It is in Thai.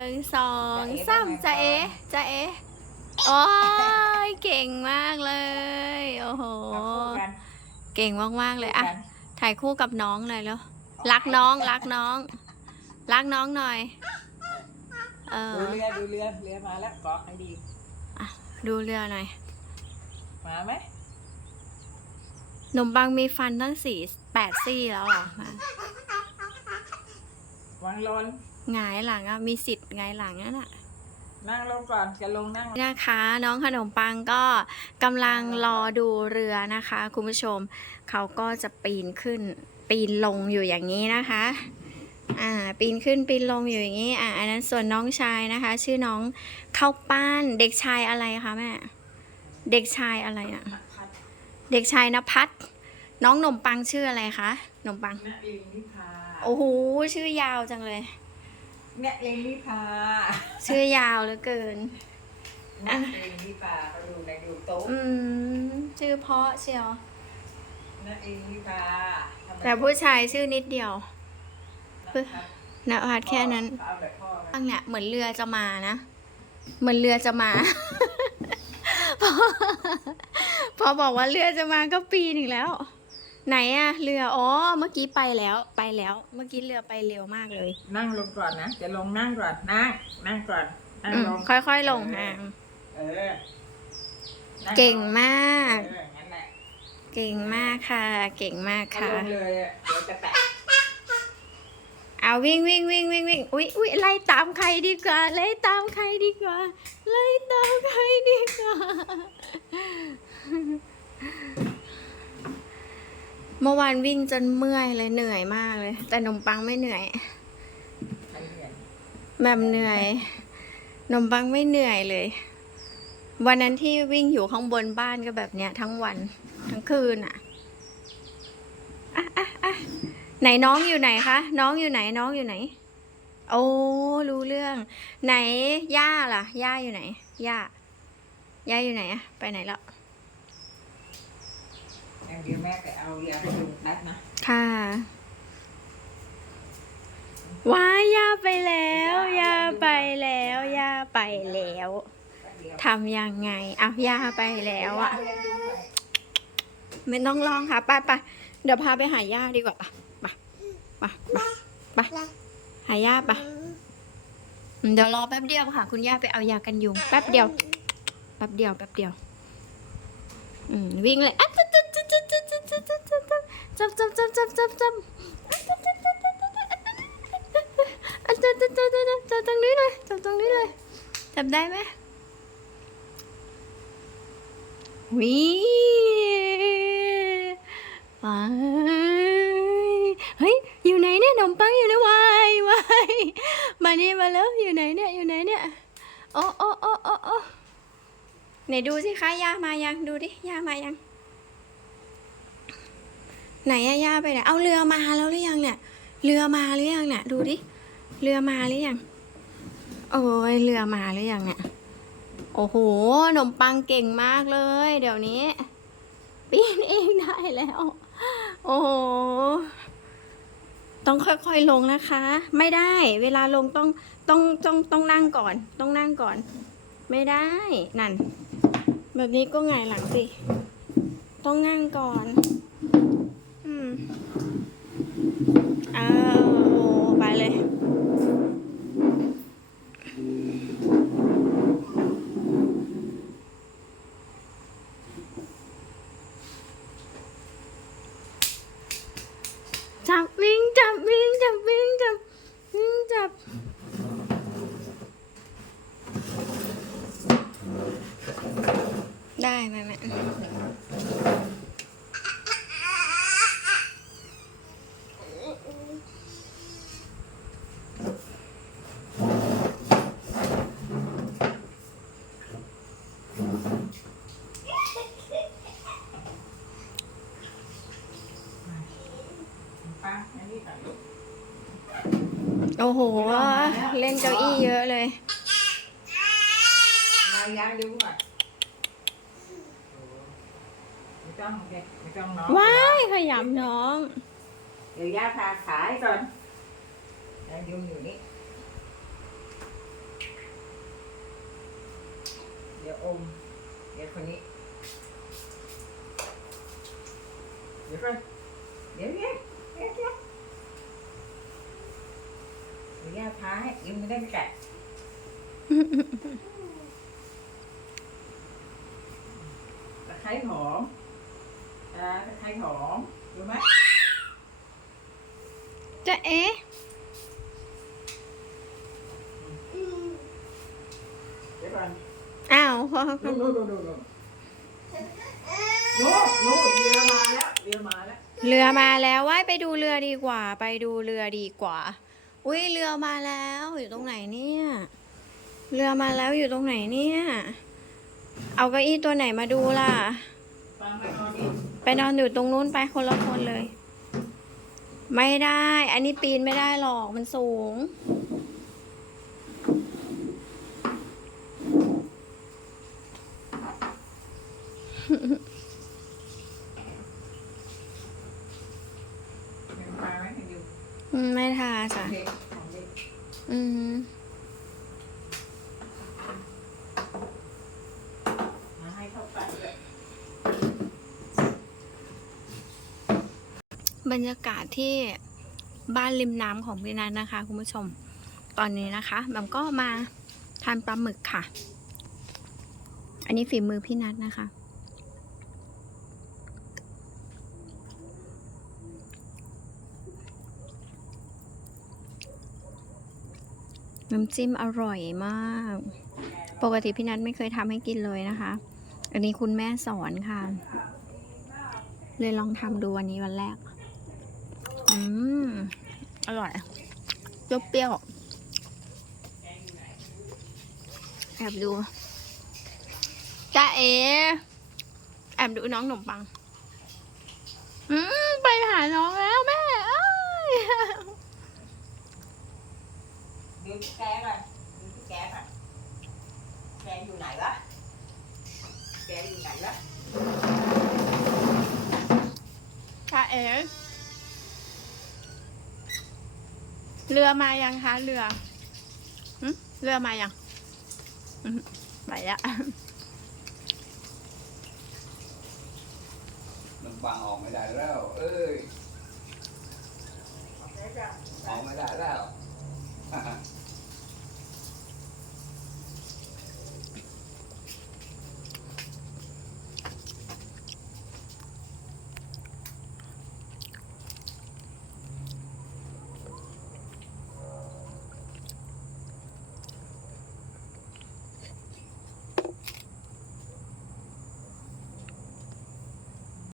หนึ่งสองสามจะเอจะเอโอ้ยเก่งมากเลย โอ้โหมาคู่กันเก่งมากๆเลยอะคู่กันถ่ายคู่กับน้องเลยแล้วรักน้องรักน้อง รักน้องหน่อย เออดูเรือดูเรือเรือมาแล้วเกาะให้ดีดูเรือหน่อย มาไหมหนมปังมีฟันตั้งสี่แปดซี่แล้วเหรอมาวางลง หงายหลังอะมีสิทธิ์หงายหลังนั่นอะนั่งลงก่อนจะลงนั่งนะคะ น้องขนมปังก็กำลังรอดูเรือนะคะ คุณผู้ชม เขาก็จะปีนขึ้น ปีนลงอยู่อย่างนี้นะคะ อ่า ปีนขึ้นปีนลงอยู่อย่างนี้ อ่าอันนั้นส่วนน้องชายนะคะ ชื่อน้องเข้าวป้านเด็กชายอะไรคะแม่เด็กชายอะไรอะเด็กชายนภัสน้องขนมปังชื่ออะไรคะขนมปังณลิงนิพาโอ้โหชื่อยาวจังเลย ณลิงนิพาชื่อยาวเหลือเกินณลิงนิพาเขาดูในดูโต๊ะอืม ชื่อเพราะเชียวณลิงนิพาทำไมแต่ผู้ชายชื่อนิดเดียวณพัดนภัสแค่นั้นเอาแบบพ่อไหมตั้งเนี่ยเหมือนเรือจะมานะ เหมือนเรือจะมา พอพอบอกว่าเรือจะมาก็ปีนอีกแล้ว ไหนอะเรืออ๋อเมื่อกี้ไปแล้วไปแล้ว เมื่อกี้เรือไปเร็วมากเลย นั่งลงก่อนนะจะลงนั่งก่อนนั่งนั่งก่อนนั่งอืมลงค่อยๆลงฮะเออนั่เก่งมาก เอองั้นแหละเก่งมากค่ะ เก่งมากเอาค่ะ ลงเลยอะเดี๋ยวจะแตะเอาวิ่งวิ่งวิ่งวิ่งวิ่งอุ้ยอุ้ยไล่ตามใครดีกว่าไล่ตามใครดีกว่าไล่ตามใครดีกว่า เมื่อวานวิ่งจนเมื่อยเลยเหนื่อยมากเลย แต่นมปังไม่เหนื่อยใครเหนื่อยแมมเหนื่อยนมปังไม่เหนื่อยเลย วันนั้นที่วิ่งอยู่ข้างบนบ้านก็แบบเนี้ย ทั้งวันทั้งคืนอะอะอะอะไหนน้องอยู่ไหนคะ น้องอยู่ไหนน้องอยู่ไหน โอ้รู้เรื่อง ไหนย่าล่ะย่าอยู่ไหนย่าย่าอยู่ไหนอะไปไหนแล้ว เดียวแม่ไปเอายาไปดูนัดนะค่ะว้ายย่าไปแล้วย่าไปแล้วย่าไปแล้วแป๊บเดียวทำยังไงเอาย่าไปแล้วอะเรียนดูไปไม่ต้องลองค่ะไปไปเดี๋ยวพาไปหาย่าดีกว่าไปไปไปไปไปหาย่าไปอืมเดี๋ยวรอแป๊บเดียวค่ะ คุณย่าไปเอายากันยุงแป๊บเดียวแป๊บเดียวแป๊บเดียว อืมวิ่งเลยอะ จับจับจับจับจับจับจับจับจับจับจับจับตรงนี้เลยจับตรงนี้เลยจับได้ไหมวิไปเฮ้ยอยู่ไหนเนี่ยขนมปังอยู่ในวายวายมานี่มาแล้วอยู่ไหนเนี่ยอยู่ไหนเนี่ยโอ้โอ้โอ้โอ้ไหนดูสิคะยามายังดูดิยามายัง ไหนอะย่าไปไหนเอาเรือมาแล้วหรือยังเนี่ย เรือมาหรือยังเนี่ย ดูดิ เรือมาหรือยัง โอ้ยเรือมาหรือยังเนี่ย โอ้โหขนมปังเก่งมากเลย เดี๋ยวนี้ปีนเองได้แล้ว โอ้โห ต้องค่อยๆลงนะคะ ไม่ได้ เวลาลงต้องต้องต้องต้องนั่งก่อน ต้องนั่งก่อน ไม่ได้ นั่น แบบนี้ก็หงหลังสิ ต้องนั่งก่อน อ้าวไปเลย จับวิ่งจับวิ่งจับวิ่งจับวิ่งจับ ได้ไหมแม่ โอ้โห เล่นเก้าอี้เยอะเลย มายังดูก่อนว้ายขยำน้อง เดี๋ยวย่าพาขายก่อนยังดูอยู่นี่ เดี๋ยวอม เดี๋ยวคนนี้ เดี๋ยวก่อนเดี๋ยวเดี๋ย ดี๋ยวย่าท้าให้ยิ้มไม่ได้ไม่แกะตะไคร้หอมอ่าตะไคร้หอมรู้ไหมจะเอ๊ะเดี๋ยวก่อนอ้าวพอนู่นนู่นนู่นนู่นนู่นนู่นเรือมาแล้วเรือมาแล้ว เรือมาแล้วว่ายไปดูเรือดีกว่า ไปดูเรือดีกว่า อุ้ยเรือมาแล้วอยู่ตรงไหนเนี่ย เรือมาแล้วอยู่ตรงไหนเนี่ย เอาเก้าอี้ตัวไหนมาดูล่ะ ไปนอนดิไปนอนอยู่ตรงนู้นไปคนละคนเลย ไม่ได้ อันนี้ปีนไม่ได้หรอกมันสูง เห็นปลาไหมเห็นอยู่ อืม ไม่ทาขอจ้ะงเด็กของเด็กอืมมาให้เข้าไปเลยบรรยากาศที่บ้านริมน้ำของพี่นัทนะคะ คุณผู้ชม ตอนนี้นะคะแบมก็มาทานปลาหมึกค่ะ อันนี้ฝีมือพี่นัทนะคะ น้ำจิ้มอร่อยมาก ปกติพี่นัทไม่เคยทำให้กินเลยนะคะ อันนี้คุณแม่สอนค่ะ เลยลองทำดูวันนี้วันแรก อืม อร่อยเปรี้ยวแอบดูจ้าเอ แอบดูน้องขนมปัง อืม ไปหาน้องแล้วแม่ ดูที่แกก่อนดูที่แกก่อนแกอยู่ไหนวะแกอยู่ไหนวะจ้าเอเรือมายังคะเรือหึเรือมายังอืมไปแล้วมันบังออกไม่ได้แล้ว เอ้ยแกจะออกไม่ได้แล้ว